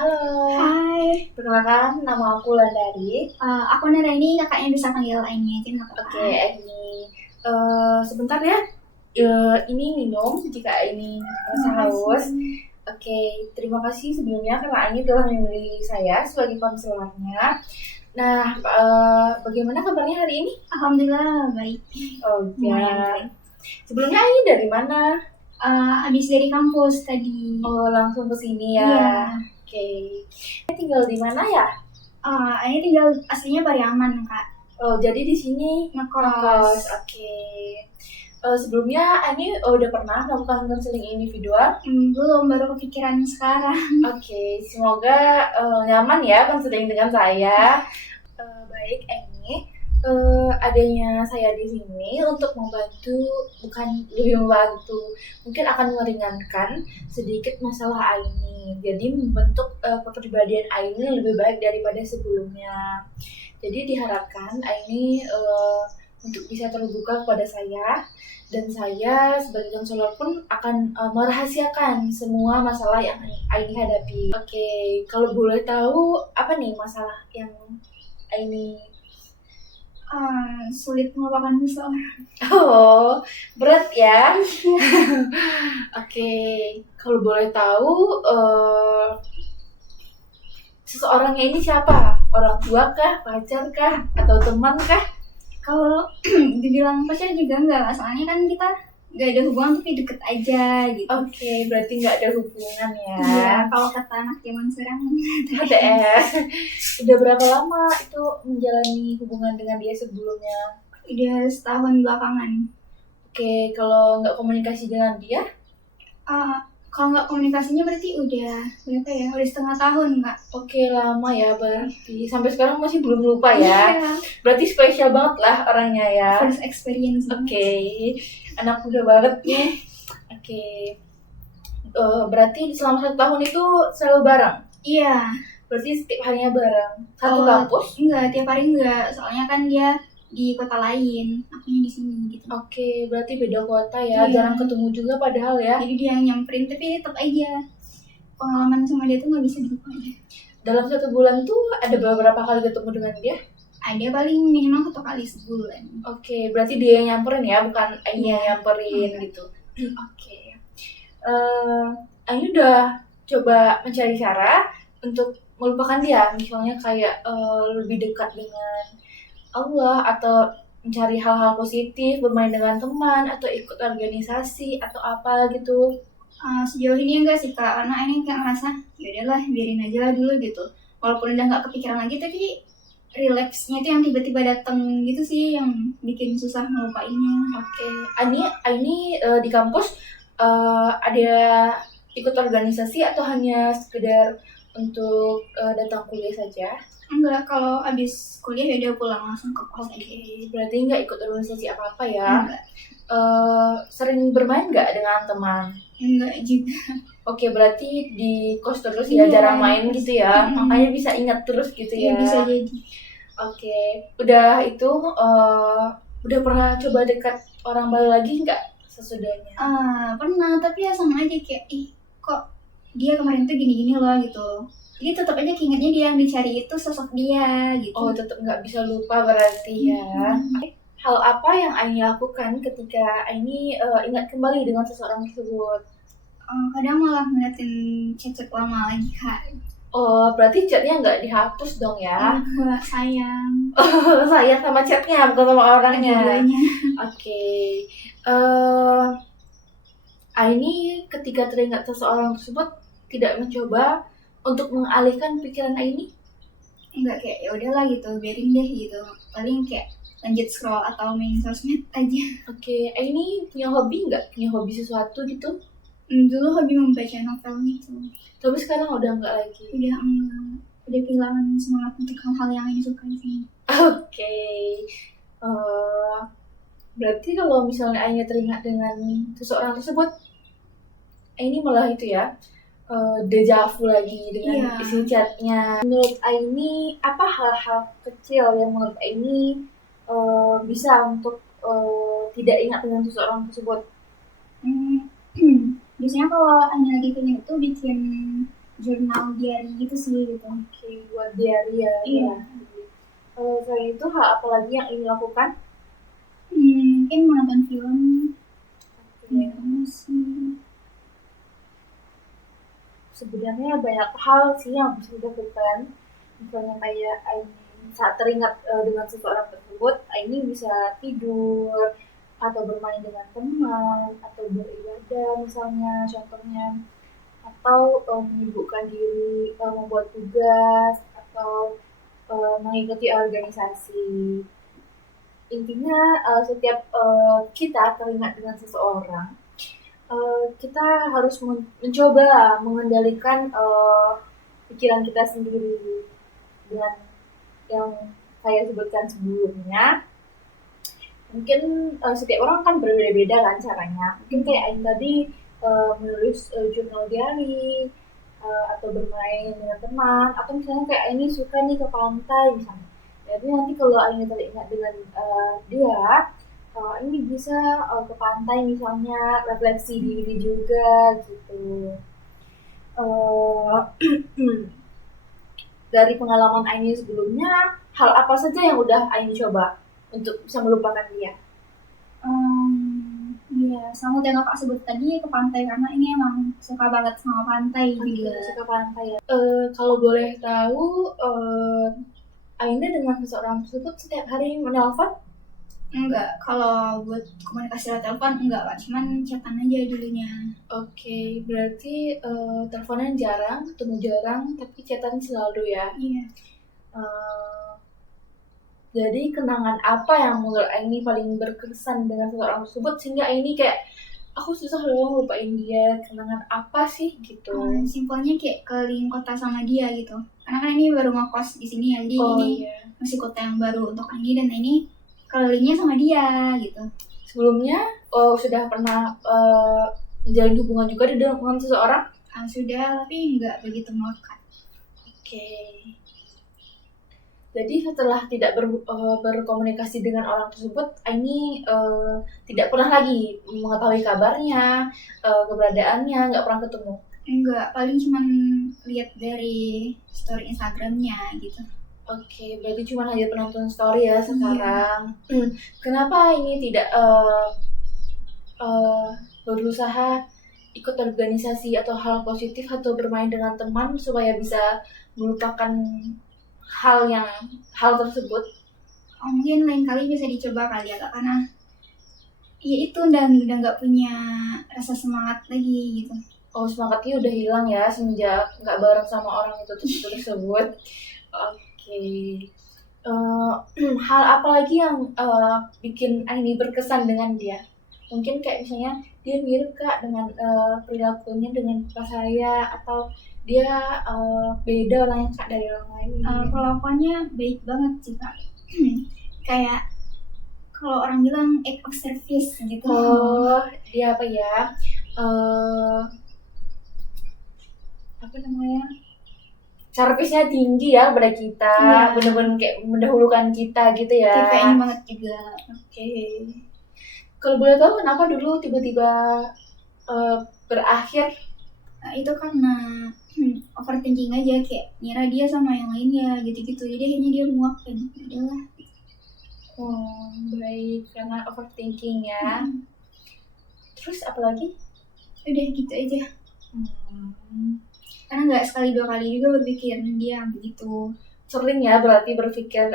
Halo, Hai, perkenalkan nama aku Landari. aku Nara ini kakaknya bisa panggil Aini aja nggak apa-apa. Oke, ini sebentar ya. Ini minum jika ini merasa haus. Oke, terima kasih sebelumnya karena ini telah memilih saya sebagai konselornya. Nah, bagaimana kabarnya hari ini? Alhamdulillah baik. Oh Lumayan ya, baik. sebelumnya ini dari mana? Abis dari kampus tadi. Oh, langsung ke sini ya. Iya. Oke, tinggal di mana ya? Ini tinggal aslinya Pariaman kak. Oh, jadi di sini Ngekos. Oke. Sebelumnya Ani udah pernah melakukan konseling individual? Belum, baru kepikiran sekarang. Oke, semoga nyaman ya konseling dengan saya. Baik, Ani. Adanya saya di sini untuk membantu, bukan lebih membantu, mungkin akan meringankan sedikit masalah Aini. Jadi membentuk kepribadian Aini lebih baik daripada sebelumnya. Jadi diharapkan Aini untuk bisa terbuka kepada saya, dan saya sebagai konselor pun akan merahasiakan semua masalah yang Aini hadapi. Oke, kalau boleh tahu apa nih masalah yang Aini? Sulit melupakan seseorang. Oh, berat ya. Oke, kalau boleh tahu seseorangnya ini siapa? Orang tua kah, pacar kah, atau teman kah? Kalau dibilang pacar juga enggak, soalnya kan kita nggak ada hubungan tapi deket aja gitu. Oke, berarti nggak ada hubungan ya. Iya, kalau kata anak zaman sekarang. HTS. Udah berapa lama itu menjalani hubungan dengan dia sebelumnya? Udah setahun belakangan. Oke, kalau nggak komunikasi dengan dia? Kalau nggak komunikasinya berarti udah berapa ya? Udah setengah tahun nggak? Oke, lama ya berarti. Sampai sekarang masih belum lupa ya. Iya. Berarti spesial banget lah orangnya ya. First experience. Oke, anak muda banget nih. Oke, berarti selama 1 tahun itu selalu bareng? Iya. Berarti setiap harinya bareng? Satu Oh, kampus? Enggak, tiap hari enggak. Soalnya kan dia di kota lain, akunya di sini gitu. Oke, berarti beda kota ya. Iya. Jarang ketemu juga padahal ya. Jadi dia yang nyamperin, tapi tetap aja pengalaman sama dia tuh nggak bisa dilupain. Dalam 1 bulan tuh ada beberapa kali ketemu dengan dia? Ada paling minimal 1 kali sebulan. Oke, berarti dia yang nyamperin ya, bukan Aini yang Iya. nyamperin gitu. Oke. Aini udah coba mencari cara untuk melupakan dia, misalnya kayak lebih dekat dengan Allah, atau mencari hal-hal positif, bermain dengan teman, atau ikut organisasi, atau apa gitu. Sejauh ini enggak sih kak, karena ini kayak ngerasa ya udahlah biarin aja lah dulu gitu. Walaupun udah nggak kepikiran lagi, tapi relaxnya itu yang tiba-tiba datang gitu sih yang bikin susah ngelupainnya. Oke, Aini di kampus ada ikut organisasi atau hanya sekedar untuk datang kuliah saja? Enggak, kalau abis kuliah ya udah pulang langsung ke kos aja. Oke, berarti nggak ikut organisasi apa-apa ya? Enggak, Sering bermain nggak dengan teman? enggak juga. Oke, berarti di kos terus ya, Iya, jarang main gitu ya, makanya bisa ingat terus gitu ya. Iya bisa jadi. Oke, udah itu udah pernah coba dekat orang baru lagi nggak sesudahnya? Pernah, tapi ya sama aja kayak kok dia kemarin tuh gini-gini loh gitu. Jadi tetap aja keingetnya dia yang dicari itu sosok dia gitu. Oh, tetap nggak bisa lupa berarti ya. Hal apa yang Aini lakukan ketika Aini ingat kembali dengan seseorang tersebut? Kadang malah ngeliatin chat-chat lama lagi kak. Oh, berarti chatnya nggak dihapus dong ya? Enggak, sayang. Saya sama chatnya, bukan sama orangnya. Dua-duanya. Oke. Aini ketika teringat seseorang tersebut tidak mencoba untuk mengalihkan pikiran Aini? Enggak, kayak ya udahlah gitu, biarin deh gitu. Paling kayak lanjut scroll atau main sosmed aja. Oke, Aini punya hobi nggak? Punya hobi sesuatu gitu? Dulu hobi membaca novel gitu. Tapi sekarang udah nggak lagi. Udah enggak, udah kehilangan semangat untuk hal-hal yang ini suka sih. Oke. Berarti kalau misalnya Aini teringat dengan seseorang tersebut, Aini malah itu ya, deja vu lagi dengan isi chatnya. Menurut Aini, apa hal-hal kecil yang menurut Aini bisa untuk tidak ingat dengan seseorang tersebut? Biasanya kalau Anya lagi keinget itu bikin jurnal diary gitu sih gitu. Oke, buat diary ya. Iya. Selain itu hal apa lagi yang ingin lakukan? Mungkin menonton film, Oke. musik. Sebenarnya banyak hal sih yang bisa dilakukan. Misalnya kayak Aini saat teringat dengan seseorang tersebut, Aini bisa tidur atau bermain dengan teman atau beribadah misalnya contohnya, atau menyibukkan diri membuat tugas atau mengikuti organisasi. Intinya setiap kita teringat dengan seseorang, kita harus mencoba mengendalikan pikiran kita sendiri dengan yang saya sebutkan sebelumnya. Mungkin setiap orang kan berbeda-beda kan caranya. Mungkin kayak Ain tadi menulis jurnal diary, atau bermain dengan teman, atau misalnya kayak ini suka nih ke pantai misalnya. Jadi nanti kalau Ain teringat dengan dia, ini bisa ke pantai misalnya, refleksi diri juga gitu. Dari pengalaman Aini sebelumnya, hal apa saja yang udah Aini coba untuk bisa melupakan dia? Iya, sama yang kakak sebut tadi ke pantai, karena ini emang suka banget sama pantai juga. Suka pantai ya. Kalau boleh tahu, Aina dengan seseorang tersebut setiap hari menelpon? Enggak, kalau buat komunikasi lewat telepon enggak Kak, cuman chatan aja dulunya. Oke, berarti teleponan jarang, ketemu jarang, tapi chatan selalu ya? Iya. Jadi kenangan apa yang menurut Aini paling berkesan dengan seseorang tersebut sehingga Aini kayak aku susah loh lupain dia, kenangan apa sih gitu? Simpelnya kayak keliling kota sama dia gitu, karena kan ini baru ngekos di sini ya, jadi ini masih kota yang baru untuk Aini, dan ini kelilingnya sama dia gitu. Sebelumnya sudah pernah menjalin hubungan juga dengan seseorang? Sudah, tapi nggak begitu melekat. Oke. Jadi setelah tidak berkomunikasi dengan orang tersebut, Aini tidak pernah lagi mengetahui kabarnya, keberadaannya, nggak pernah ketemu? Enggak, paling cuman lihat dari story Instagramnya gitu. Oke, berarti cuma hanya penonton story ya sekarang. Kenapa ini tidak berusaha ikut organisasi atau hal positif atau bermain dengan teman supaya bisa melupakan hal tersebut? Mungkin lain kali bisa dicoba kali ya Kak, karena ya itu udah nggak punya rasa semangat lagi gitu. Oh, semangatnya udah hilang ya semenjak nggak bareng sama orang itu tersebut. Oke. Hal apa lagi yang bikin Aini berkesan dengan dia? Mungkin kayak misalnya dia mirip Kak dengan perilakunya dengan pas saya, atau dia beda orangnya Kak dari orang lain? Kelakuannya baik banget sih Kak. Kayak kalau orang bilang act of service gitu. Oh, dia apa ya? Apa namanya? Servisnya tinggi ya pada kita, bener-bener kayak mendahulukan kita gitu ya. Tipenya banget juga. Oke. Kalau boleh tahu kenapa dulu tiba-tiba berakhir? Itu karena overthinking aja, kayak ngira dia sama yang lainnya gitu-gitu, jadi akhirnya dia muak kan, udahlah. Baik, karena overthinking ya. Terus apa lagi? Udah gitu aja. Karena nggak sekali dua kali juga berpikir dia begitu. Sering ya berarti berpikir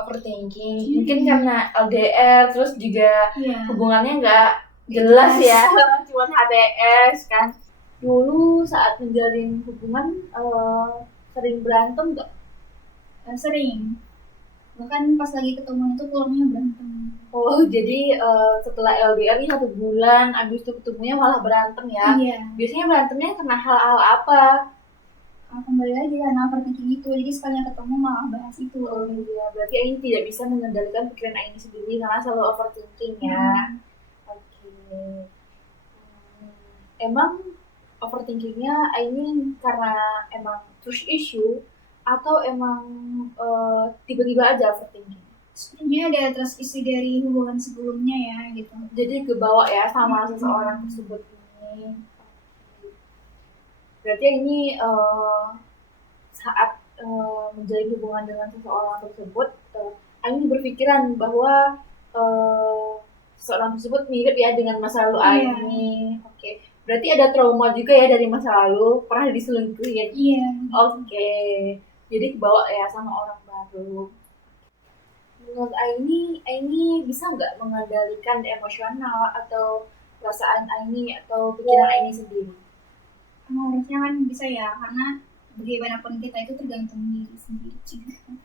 overthinking. Mungkin karena LDR, terus juga hubungannya nggak jelas ya, cuma HTS kan. Dulu saat menjalin hubungan sering berantem nggak? Sering. Bahkan pas lagi ketemu itu pulangnya berantem. Oh, jadi setelah LDR ini 1 bulan, abis itu ketemunya malah berantem ya? Iya. Biasanya berantemnya karena hal-hal apa? Kembali lagi karena overthinking itu, jadi sekalinya ketemu malah bahas itu. Oh iya, berarti Aini tidak bisa mengendalikan pikiran Aini sendiri karena selalu overthinking ya? Oke. Emang overthinkingnya Aini karena emang trust issue atau emang tiba-tiba aja overthinking? Sebenarnya ada trust issue dari hubungan sebelumnya ya gitu. Jadi kebawa ya sama seseorang tersebut ini. Berarti ini saat menjalin hubungan dengan seseorang tersebut, Aini berpikiran bahwa seseorang tersebut mirip ya dengan masa lalu Aini. Oke. Berarti ada trauma juga ya dari masa lalu, pernah diselingkuhin. Iya. Oke. Jadi kebawa ya sama orang baru. Menurut Aini bisa nggak mengendalikan emosional atau perasaan Aini atau pikiran Aini sendiri? Harusnya kan bisa ya, karena bagaimanapun kita itu tergantung diri sendiri juga.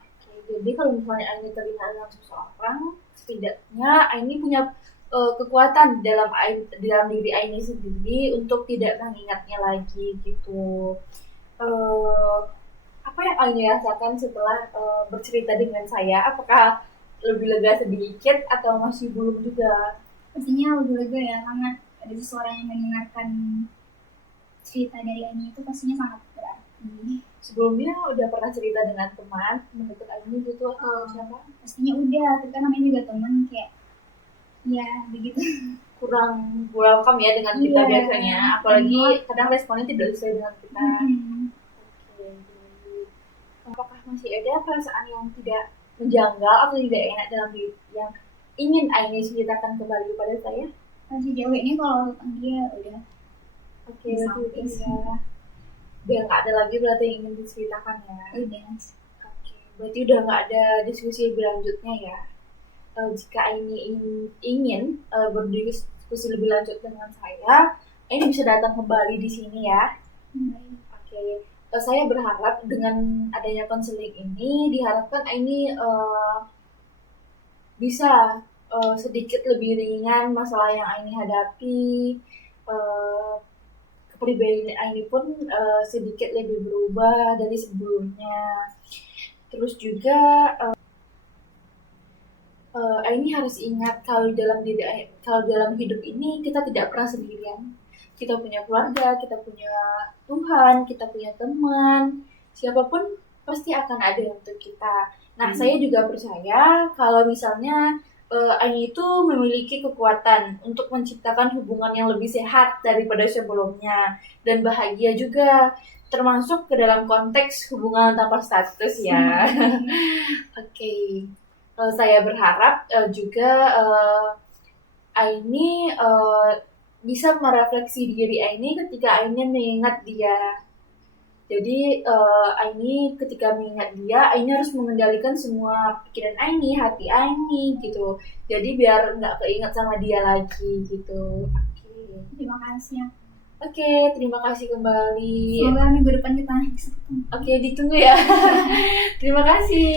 Jadi kalau misalnya Aini terlihat dengan seseorang, setidaknya Aini punya kekuatan dalam diri Aini sendiri untuk tidak mengingatnya lagi gitu. Apa yang Aini rasakan setelah bercerita dengan saya? Apakah lebih lega sedikit atau masih belum juga? Pastinya lebih lega ya, karena ada seseorang yang mendengarkan cerita dari Aini itu pastinya sangat berarti. Sebelumnya udah pernah cerita dengan teman menurut Aini gitu atau siapa? Pastinya udah, tapi kan namanya juga teman, kayak ya begitu. Kurang welcome ya dengan kita biasanya, apalagi kadang responnya tidak sesuai dengan kita. Oke. Apakah masih ada perasaan yang tidak menjanggal atau tidak enak dalam diri yang ingin Aini ceritakan kembali kepada saya? Sejauh ini kalau tentang dia udah Oke, udah nggak ada lagi berarti yang ingin diceritakan ya? Udah. Oke, berarti udah nggak ada diskusi lebih lanjutnya ya? Jika Aini ingin berdiskusi lebih lanjut dengan saya, Aini bisa datang kembali di sini ya. Oke. Saya berharap dengan adanya konseling ini diharapkan Aini bisa sedikit lebih ringan masalah yang Aini hadapi. Kepribadian Aini pun sedikit lebih berubah dari sebelumnya. Terus juga Aini harus ingat kalau dalam hidup ini kita tidak pernah sendirian. Kita punya keluarga, kita punya Tuhan, kita punya teman, siapapun pasti akan ada untuk kita. Nah, saya juga percaya kalau misalnya Aini itu memiliki kekuatan untuk menciptakan hubungan yang lebih sehat daripada sebelumnya dan bahagia juga, termasuk ke dalam konteks hubungan tanpa status ya. Oke. Saya berharap juga Aini bisa merefleksi diri Aini ketika Aini mengingat dia. Jadi Aini ketika mengingat dia, Aini harus mengendalikan semua pikiran Aini, hati Aini gitu. Jadi biar nggak keinget sama dia lagi gitu. Oke. Terima kasih ya. Oke, terima kasih kembali. Semoga minggu depan kita bisa ketemu. Oke, ditunggu ya. Terima kasih.